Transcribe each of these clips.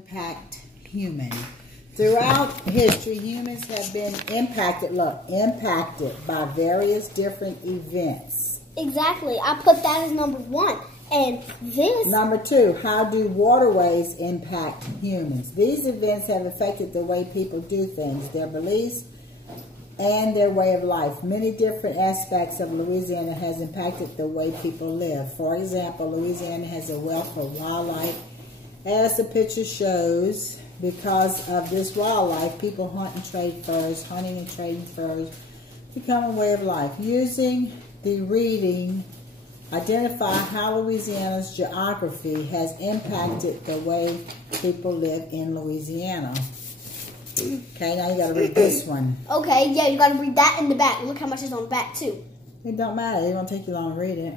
impact human. Throughout history, humans have been impacted by various different events. Exactly. I put that as number one. And this... Number two, how do waterways impact humans? These events have affected the way people do things, their beliefs, and their way of life. Many different aspects of Louisiana has impacted the way people live. For example, Louisiana has a wealth of wildlife. As the picture shows, because of this wildlife, people hunt and trade furs. Hunting and trading furs become a way of life. Using the reading, identify how Louisiana's geography has impacted the way people live in Louisiana. Okay, now you got to read this one. Okay, yeah, you got to read that in the back. Look how much is on the back, too. It don't matter. It won't take you long to read it.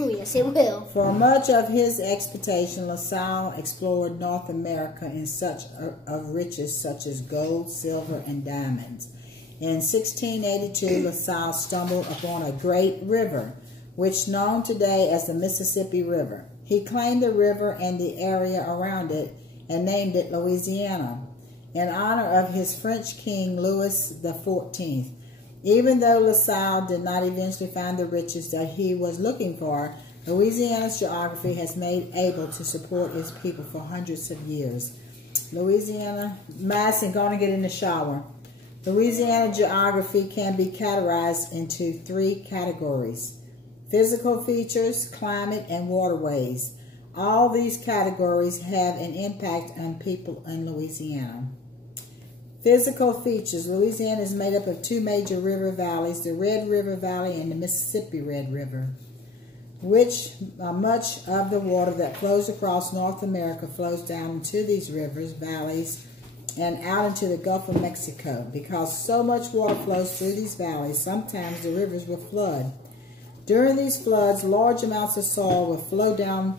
Oh, yes, it will. For much of his expedition, La Salle explored North America in search of riches such as gold, silver, and diamonds. In 1682, La Salle stumbled upon a great river, which is known today as the Mississippi River. He claimed the river and the area around it and named it Louisiana, in honor of his French king Louis XIV. Even though La Salle did not eventually find the riches that he was looking for, Louisiana's geography has made able to support its people for hundreds of years. Louisiana, Madison, go on and get in the shower. Louisiana geography can be categorized into three categories: physical features, climate, and waterways. All these categories have an impact on people in Louisiana. Physical features. Louisiana is made up of two major river valleys, the Red River Valley and the Mississippi Red River, which much of the water that flows across North America flows down into these rivers, valleys, and out into the Gulf of Mexico. Because so much water flows through these valleys, sometimes the rivers will flood. During these floods, large amounts of soil will flow down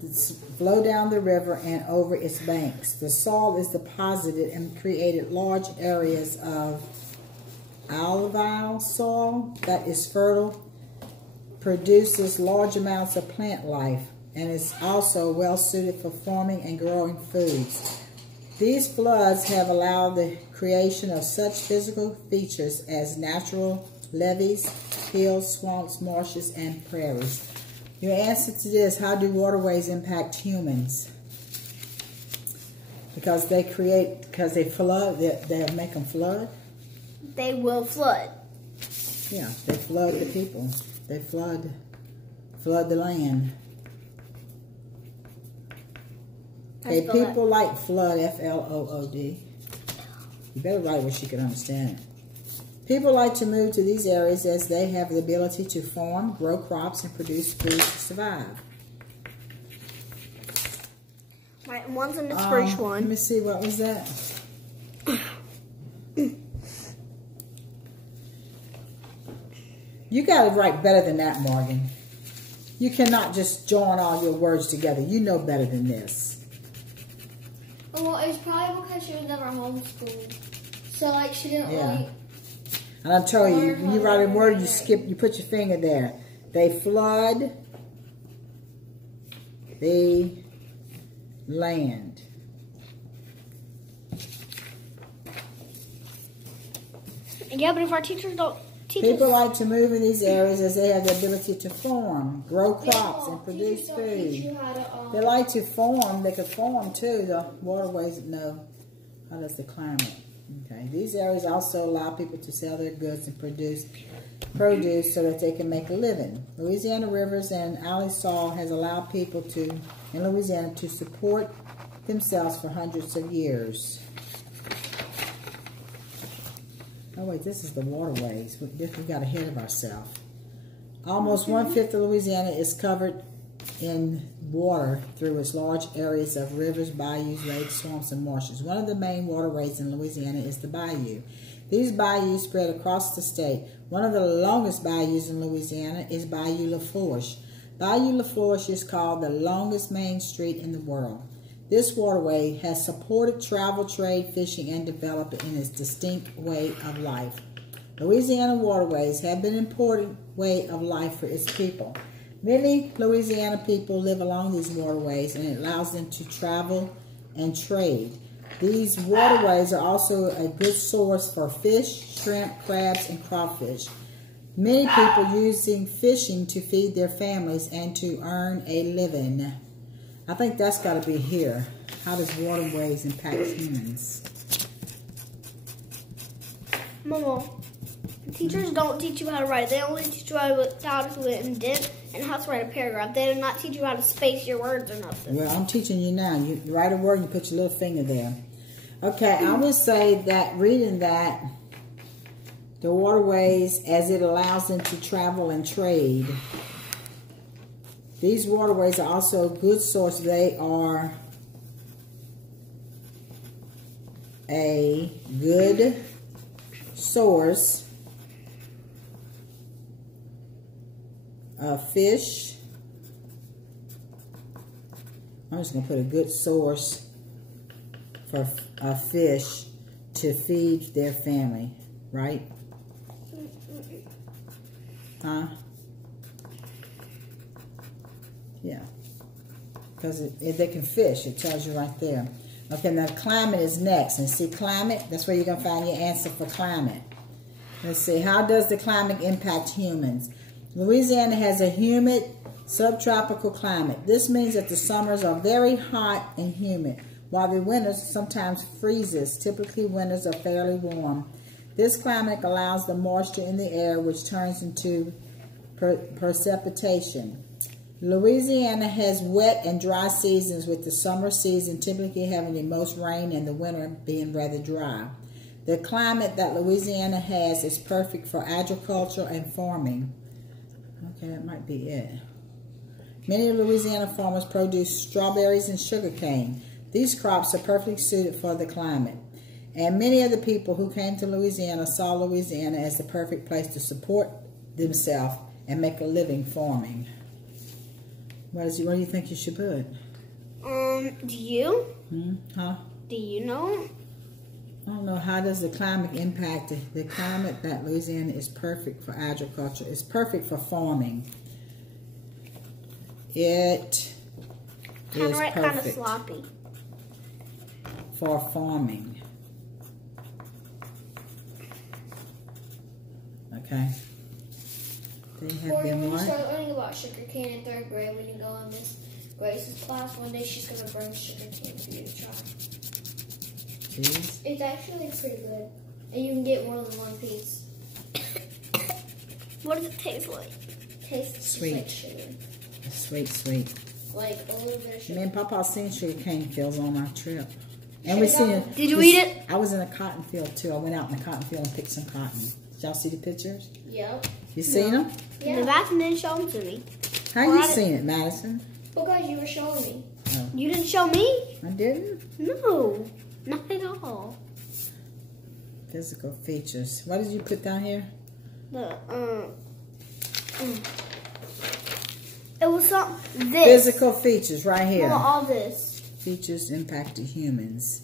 the river and over its banks. The soil is deposited and created large areas of alluvial soil that is fertile, produces large amounts of plant life, and is also well suited for farming and growing foods. These floods have allowed the creation of such physical features as natural levees, hills, swamps, marshes, and prairies. Your answer to this: how do waterways impact humans? Because they flood, they make them flood? They will flood. Yeah, they flood the people. They flood the land. Okay, people like flood, F-L-O-O-D. You better write where she can understand it. People like to move to these areas as they have the ability to farm, grow crops, and produce food to survive. Right, one's in this first one. Let me see, what was that? You got to write better than that, Morgan. You cannot just join all your words together. You know better than this. Well, it's probably because she was never homeschooled. So, like, she didn't really... And I'm telling you, when you write a word, you put your finger there. They flood the land. Yeah, but if our teachers don't teach us... People like to move in these areas as they have the ability to farm, grow crops, and produce food. They like to farm. They could farm too. The waterways know. How does the climate? Okay. These areas also allow people to sell their goods and produce produce so that they can make a living. Louisiana rivers and alley soil has allowed people in Louisiana to support themselves for hundreds of years. Oh wait, this is the waterways. We got ahead of ourselves. Almost 1/5 of Louisiana is covered in water through its large areas of rivers, bayous, lakes, swamps, and marshes. One of the main waterways in Louisiana is the bayou. These bayous spread across the state. One of the longest bayous in Louisiana is Bayou Lafourche. Bayou Lafourche is called the longest main street in the world. This waterway has supported travel, trade, fishing, and development in its distinct way of life. Louisiana waterways have been an important way of life for its people. Many Louisiana people live along these waterways, and it allows them to travel and trade. These waterways are also a good source for fish, shrimp, crabs, and crawfish. Many people using fishing to feed their families and to earn a living. I think that's got to be here. How does waterways impact humans? Mama, teachers don't teach you how to write. They only teach you how to indent and how to write a paragraph. They do not teach you how to space your words or nothing. Well, I'm teaching you now. You write a word and you put your little finger there. Okay, I would say that reading that, the waterways, as it allows them to travel and trade. These waterways are also a good source. They are a good source of fish. I'm just going to put a good source for a fish to feed their family, right? Huh? Yeah. Because if they can fish, it tells you right there. Okay, now climate is next. And see, climate, that's where you're going to find your answer for climate. Let's see, how does the climate impact humans? Louisiana has a humid subtropical climate. This means that the summers are very hot and humid, while the winters sometimes freezes. Typically, winters are fairly warm. This climate allows the moisture in the air, which turns into precipitation. Louisiana has wet and dry seasons, with the summer season typically having the most rain and the winter being rather dry. The climate that Louisiana has is perfect for agriculture and farming. Okay, that might be it. Many of Louisiana farmers produce strawberries and sugarcane. These crops are perfectly suited for the climate. And many of the people who came to Louisiana saw Louisiana as the perfect place to support themselves and make a living farming. What do you think you should put? Do you? Huh? Do you know? I don't know. How does the climate impact it? The climate that Louisiana is perfect for agriculture. It's perfect for farming. It is Kind of perfect sloppy. for farming. Okay. They have Or been when you what? start learning about sugarcane in 3rd grade, when you go in Miss Grace's class, one day she's going to bring sugarcane for you to try. Cheese? It's actually pretty good. And you can get more than one piece. What does it taste like? Tastes just Sweet. like sugar. Sweet, sweet. Like a little bit of sugar. Me and Papa seen sugar cane fields on our trip. And we seen it. Did you eat it? I was in a cotton field too. I went out in the cotton field and picked some cotton. Did y'all see the pictures? Yep. You seen them? The Madison didn't show them to me. How you seen it, Madison? Because you were showing me. You didn't show me? I didn't? No, not at all. Physical features. What did you put down here? It was this. Physical features right here. Mama, all this. Features impacted humans.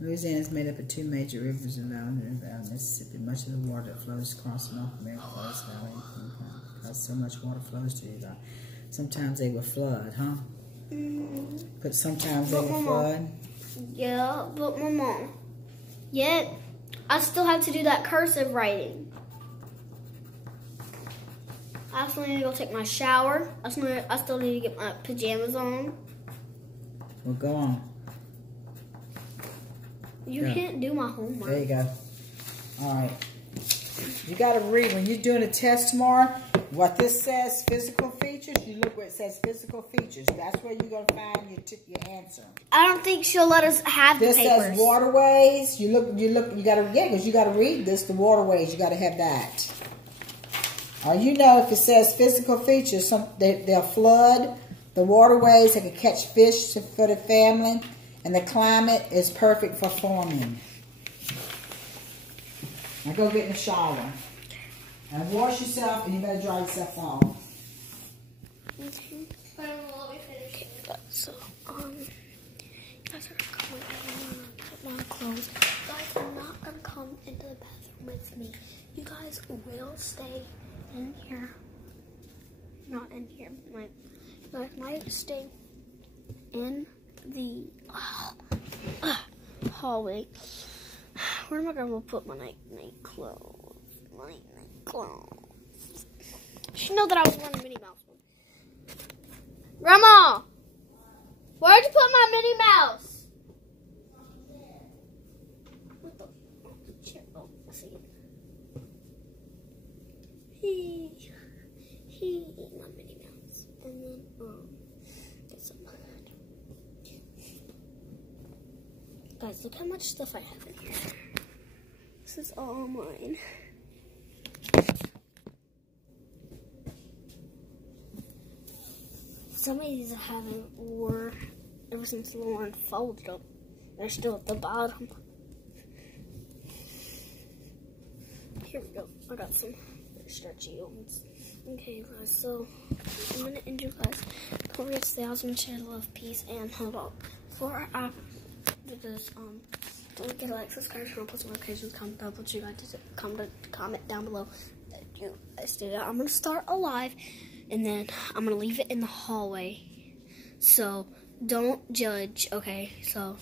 Louisiana is made up of 2 major rivers, the Valley and the Mississippi. Much of the water that flows across North America flows valley because so much water flows through that. Sometimes they will flood, huh? But sometimes they will flood. Yeah, but Mama, yet I still have to do that cursive writing. I still need to go take my shower. I still need to get my pajamas on. Well, go on. You can't do my homework. There you go. All right. You got to read. When you're doing a test tomorrow, what this says, physical features, you look where it says physical features. That's where you're going to find your answer. I don't think she'll let us have the This papers. says waterways. You got to, because you got to read this, the waterways. You got to have that. You know, if it says physical features, they'll flood. The waterways, they can catch fish for the family. And the climate is perfect for farming. Now go get in the shower. And wash yourself, and you better dry yourself off. Let me finish. So, you guys are coming in. Put my clothes. You guys are not gonna come into the bathroom with me. You guys will stay in here. Not in here. You guys might stay in the hallway. Where am I gonna put my night clothes? My night clothes. She know that I was wearing Minnie Mouse one. Grandma, where'd you put my Minnie Mouse? What the? Chair. Oh, I see it. He ate my Minnie Mouse, and then get some. Guys, look how much stuff I have in here. This is all mine. Some of these I haven't wore ever since Lauren folded them. They're still at the bottom. Here we go. I got some stretchy ones. Okay, guys, so I'm gonna end you guys. Don't forget to stay awesome, share love, peace, and hold on. Before I do this, don't forget to like, subscribe, turn on post notifications, comment down what you guys did. Comment down below that you guys did it. I'm gonna start a live, and then I'm gonna leave it in the hallway. So don't judge, okay? So